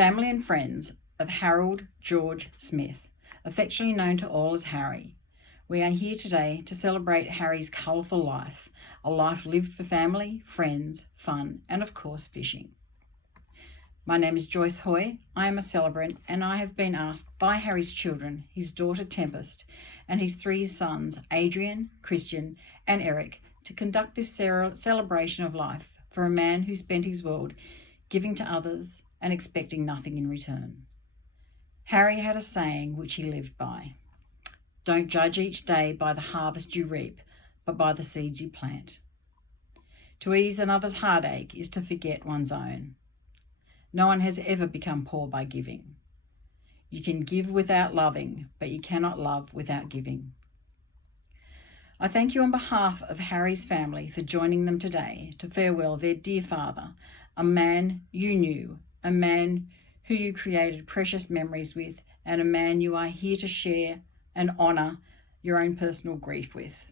family and friends of Harold George Smith, affectionately known to all as Harry. We are here today to celebrate Harry's colourful life, a life lived for family, friends, fun, and of course fishing. My name is Joyce Hoey. I am a celebrant, and I have been asked by Harry's children, his daughter Tempest, and his three sons, Adrian, Christian, and Eric, to conduct this celebration of life for a man who spent his world giving to others and expecting nothing in return. Harry had a saying which he lived by: "Don't judge each day by the harvest you reap, but by the seeds you plant." To ease another's heartache is to forget one's own. No one has ever become poor by giving. You can give without loving, but you cannot love without giving. I thank you on behalf of Harry's family for joining them today to farewell their dear father, a man you knew, a man who you created precious memories with, and a man you are here to share and honour your own personal grief with.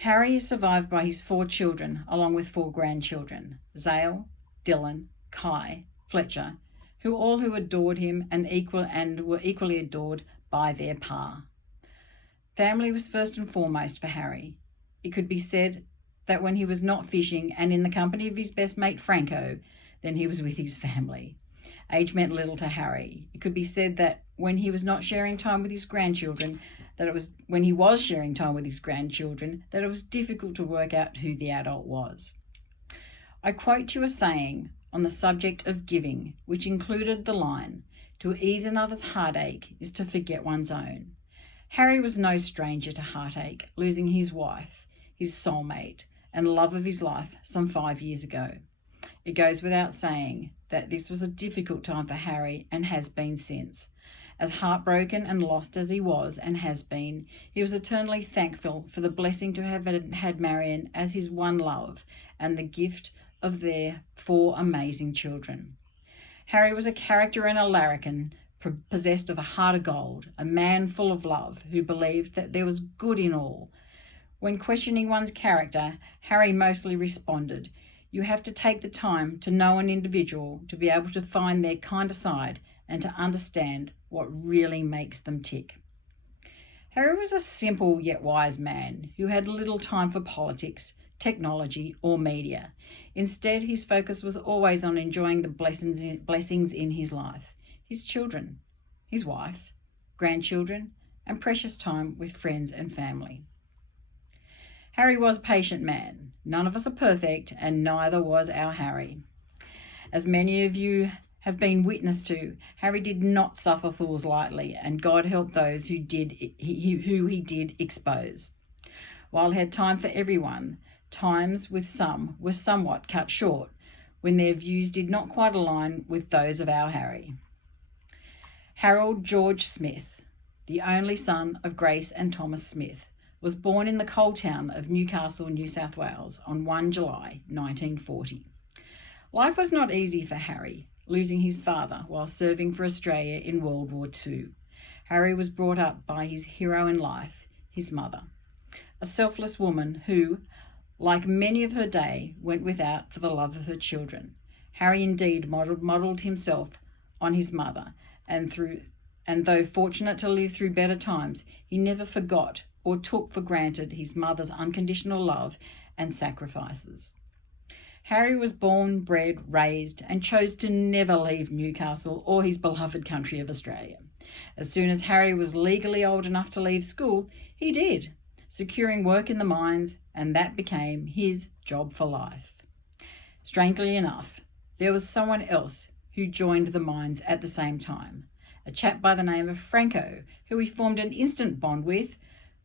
Harry is survived by his 4 children, along with 4 grandchildren: Zale, Dylan, Kai, Fletcher, who adored him and were equally adored by their pa. Family was first and foremost for Harry. It could be said that when he was not fishing and in the company of his best mate Franco, then he was with his family. Age meant little to Harry. It could be said that when he was not sharing time with his grandchildren, that it was difficult to work out who the adult was. I quote you a saying on the subject of giving, which included the line, "To ease another's heartache is to forget one's own." Harry was no stranger to heartache, losing his wife, his soulmate, and love of his life some 5 years ago. It goes without saying that this was a difficult time for Harry and has been since. As heartbroken and lost as he was and has been, he was eternally thankful for the blessing to have had Marion as his one love and the gift of their 4 amazing children. Harry was a character and a larrikin, possessed of a heart of gold, a man full of love who believed that there was good in all. When questioning one's character, Harry mostly responded, "You have to take the time to know an individual to be able to find their kinder side and to understand what really makes them tick." Harry was a simple yet wise man who had little time for politics, technology, or media. Instead, his focus was always on enjoying the blessings in his life: his children, his wife, grandchildren, and precious time with friends and family. Harry was a patient man. None of us are perfect, and neither was our Harry. As many of you have been witness to, Harry did not suffer fools lightly, and God help those who he did expose. While he had time for everyone, times with some were somewhat cut short when their views did not quite align with those of our Harry. Harold George Smith, the only son of Grace and Thomas Smith, was born in the coal town of Newcastle, New South Wales on 1 July 1940. Life was not easy for Harry, losing his father while serving for Australia in World War II. Harry was brought up by his hero in life, his mother, a selfless woman who, like many of her day, went without for the love of her children. Harry indeed modelled himself on his mother, and though fortunate to live through better times, he never forgot or took for granted his mother's unconditional love and sacrifices. Harry was born, bred, raised, and chose to never leave Newcastle or his beloved country of Australia. As soon as Harry was legally old enough to leave school, he did, securing work in the mines, and that became his job for life. Strangely enough, there was someone else who joined the mines at the same time, a chap by the name of Franco, who he formed an instant bond with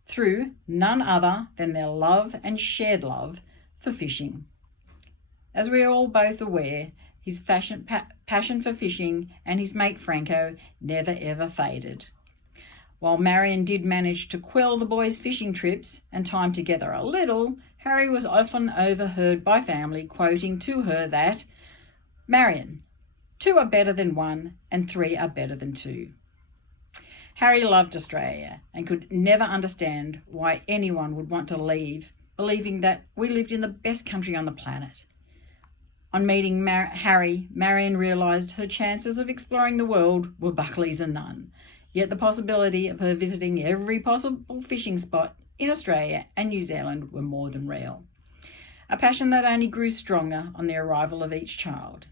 through none other than their love and shared love for fishing. As we are all both aware, his passion for fishing and his mate Franco never ever faded. While Marion did manage to quell the boys' fishing trips and time together a little, Harry was often overheard by family quoting to her that, "Marion, 2 are better than 1 and 3 are better than 2. Harry loved Australia and could never understand why anyone would want to leave, believing that we lived in the best country on the planet. On meeting Harry, Marion realised her chances of exploring the world were Buckley's and none. Yet the possibility of her visiting every possible fishing spot in Australia and New Zealand were more than real. A passion that only grew stronger on the arrival of each child.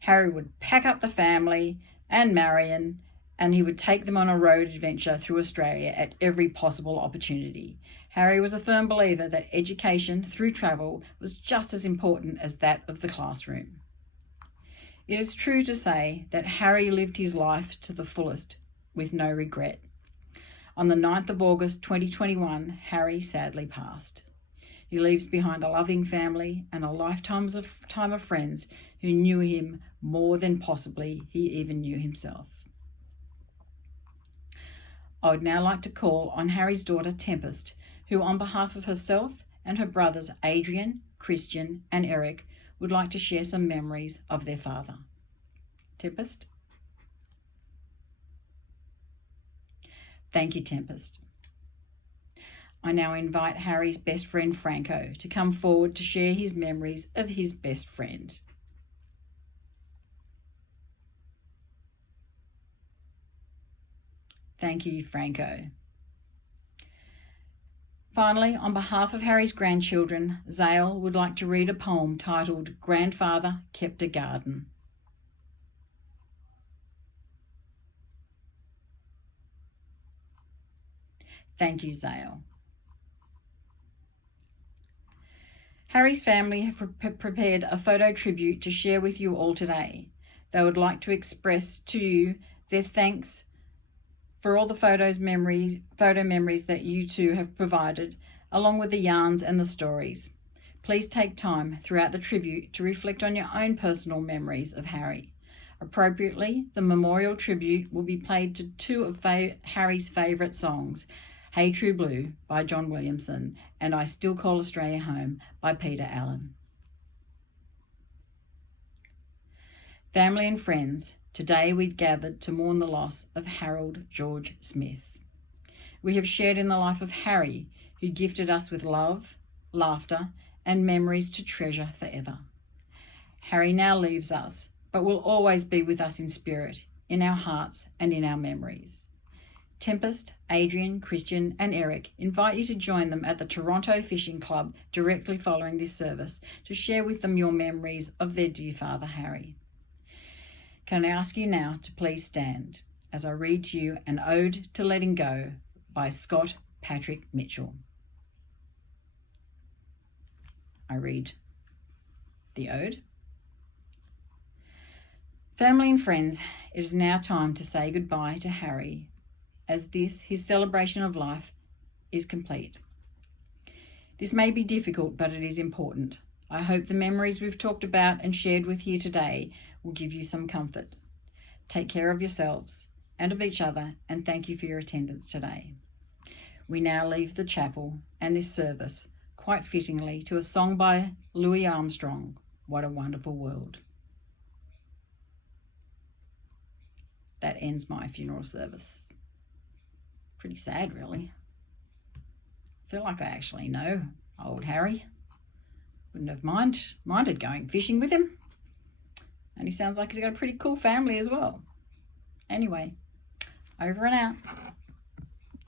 Harry would pack up the family and Marion, and he would take them on a road adventure through Australia at every possible opportunity. Harry was a firm believer that education through travel was just as important as that of the classroom. It is true to say that Harry lived his life to the fullest, with no regret. On the 9th of August 2021, Harry sadly passed. He leaves behind a loving family and a lifetime of friends who knew him more than possibly he even knew himself. I would now like to call on Harry's daughter Tempest, who on behalf of herself and her brothers Adrian, Christian and Eric would like to share some memories of their father. Tempest? Thank you, Tempest. I now invite Harry's best friend Franco to come forward to share his memories of his best friend. Thank you, Franco. Finally, on behalf of Harry's grandchildren, Zale would like to read a poem titled Grandfather Kept a Garden. Thank you, Zale. Harry's family have prepared a photo tribute to share with you all today. They would like to express to you their thanks for all the photo memories that you two have provided, along with the yarns and the stories. Please take time throughout the tribute to reflect on your own personal memories of Harry. Appropriately, the memorial tribute will be played to two of Harry's favourite songs, Hey True Blue by John Williamson and I Still Call Australia Home by Peter Allen. Family and friends, today we've gathered to mourn the loss of Harold George Smith. We have shared in the life of Harry, who gifted us with love, laughter and memories to treasure forever. Harry now leaves us, but will always be with us in spirit, in our hearts and in our memories. Tempest, Adrian, Christian and Eric invite you to join them at the Toronto Fishing Club directly following this service to share with them your memories of their dear father Harry. Can I ask you now to please stand as I read to you an Ode to Letting Go by Scott Patrick Mitchell. I read the ode. Family and friends, it is now time to say goodbye to Harry, as this, his celebration of life, is complete. This may be difficult, but it is important. I hope the memories we've talked about and shared with you today will give you some comfort. Take care of yourselves and of each other, and thank you for your attendance today. We now leave the chapel and this service, quite fittingly, to a song by Louis Armstrong, What a Wonderful World. That ends my funeral service. Pretty sad, really. I feel like I actually know old Harry. Wouldn't have minded going fishing with him. And he sounds like he's got a pretty cool family as well. Anyway, over and out.